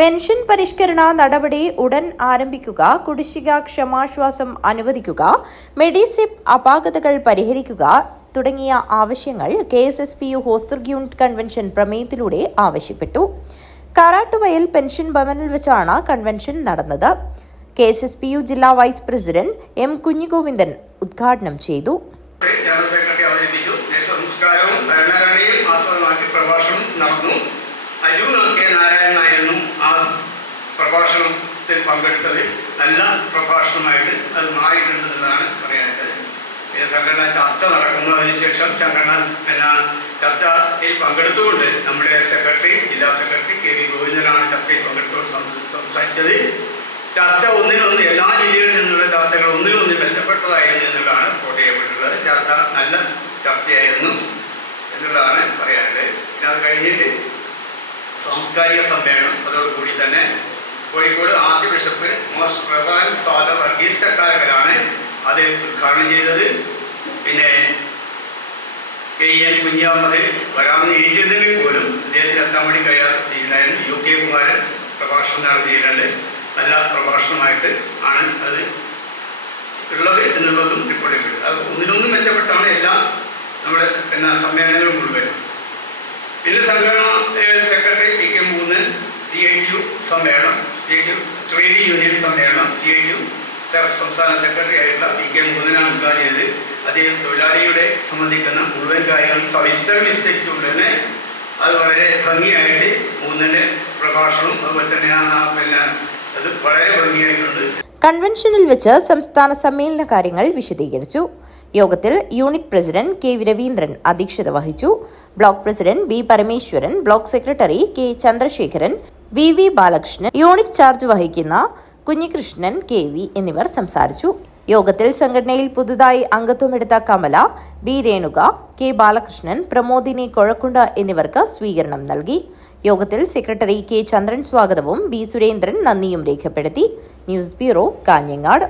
Pension പരിഷ്കരണ നടപടി ഉടൻ ആരംഭിക്കുക, കുടിശ്ശിക ക്ഷമാശ്വാസം അനുവദിക്കുക, മെഡിസിപ്പ് അപാകതകൾ പരിഹരിക്കുക തുടങ്ങിയ ആവശ്യങ്ങൾ KSSPU ഹോസ്ദുർഗ് യൂണിറ്റ് കൺവെൻഷൻ പ്രമേയത്തിലൂടെ ആവശ്യപ്പെട്ടു. കാരാട്ടുവയൽ പെൻഷൻ ഭവനിൽ വെച്ചാണ് കൺവെൻഷൻ നടന്നത്. KSSPU ജില്ലാ വൈസ് പ്രസിഡന്റ് M. കുഞ്ഞിഗോവിന്ദൻ ഉദ്ഘാടനം ചെയ്തു. പ്രഭാഷണത്തിൽ പങ്കെടുത്തത് നല്ല പ്രഭാഷണമായിട്ട് അത് മാറിയിട്ടുണ്ടെന്നാണ് പറയാനുള്ളത്. പിന്നെ സംഘടന ചർച്ച നടക്കുന്നു. അതിനുശേഷം സംഘടന ചർച്ചയിൽ പങ്കെടുത്തുകൊണ്ട് നമ്മുടെ ജില്ലാ സെക്രട്ടറി KV ഗോവിന്ദനാണ് ചർച്ചയിൽ പങ്കെടുത്തുകൊണ്ട് സംസാരിച്ചത്. ചർച്ച ഒന്നിനൊന്ന് എല്ലാ ജില്ലകളിൽ നിന്നുള്ള ചർച്ചകൾ ഒന്നിനൊന്ന് മെച്ചപ്പെട്ടതായിരുന്നു എന്നുള്ളതാണ് റിപ്പോർട്ട് ചെയ്യപ്പെട്ടിട്ടുള്ളത്. ചർച്ച നല്ല ചർച്ചയായിരുന്നു എന്നുള്ളതാണ് പറയാനുള്ളത്. പിന്നെ അത് കഴിഞ്ഞിട്ട് സാംസ്കാരിക സമ്മേളനം, അതോടുകൂടി തന്നെ Kozhikode archbishop most reverend father Varghese ചക്കാലക്കലാണ് അത് ഉദ്ഘാടനം ചെയ്തത്. പിന്നെ KN കുഞ്ഞാമത് വരാമെന്ന് ഏറ്റിരുന്നെങ്കിൽ പോലും അദ്ദേഹത്തിന് എത്താൻ വേണ്ടി കഴിയാത്ത സ്ഥിതിയിലായിരുന്നു. UK കുമാരൻ പ്രഭാഷണം നടത്തിയിട്ടുണ്ട്. നല്ല പ്രഭാഷണമായിട്ട് ആണ് അത് ഉള്ളത് എന്നുള്ളതും റിപ്പോർട്ട് ചെയ്യപ്പെട്ടു. അത് ഒന്നിനൊന്നും മെച്ചപ്പെട്ടാണ് എല്ലാ നമ്മുടെ സമ്മേളനങ്ങളും മുഴുവൻ. പിന്നെ സംഘടന സെക്രട്ടറി PK മൂന്നൻ CITU സമ്മേളനം, ട്രേഡ് യൂണിയൻ സമ്മേളനം, CITU സംസ്ഥാന സെക്രട്ടറി ആയിട്ടുള്ള PK മൂന്നനാണ് ഉദ്ഘാടനം ചെയ്തത്. അദ്ദേഹം തൊഴിലാളിയുടെ സംബന്ധിക്കുന്ന മുഴുവൻ കാര്യങ്ങൾ സവിസ്തരം വിസ്തരിച്ചുകൊണ്ട് അത് വളരെ ഭംഗിയായിട്ട് മൂന്നൻ്റെ പ്രഭാഷണവും അതുപോലെ തന്നെ അത് വളരെ ഭംഗിയായിട്ടുണ്ട്. കൺവെൻഷനിൽ വെച്ച് സംസ്ഥാന സമ്മേളന കാര്യങ്ങൾ വിശദീകരിച്ചു. യോഗത്തിൽ യൂണിറ്റ് പ്രസിഡന്റ് KV രവീന്ദ്രൻ അധ്യക്ഷത വഹിച്ചു. Block president B. Parameswaran, block secretary K. Chandrasekharan, VV Balakrishnan, unit charge വഹിക്കുന്ന കുഞ്ഞികൃഷ്ണൻ KV എന്നിവർ സംസാരിച്ചു. യോഗത്തിൽ സംഘടനയിൽ പുതുതായി അംഗത്വമെടുത്ത കമല, B. രേണുക, K. ബാലകൃഷ്ണൻ, പ്രമോദിനി കൊഴക്കുണ്ട എന്നിവർക്ക് സ്വീകരണം നൽകി. യോഗത്തിൽ സെക്രട്ടറി K. ചന്ദ്രൻ സ്വാഗതവും B. സുരേന്ദ്രൻ നന്ദിയും രേഖപ്പെടുത്തി. News bureau, Kanhangad.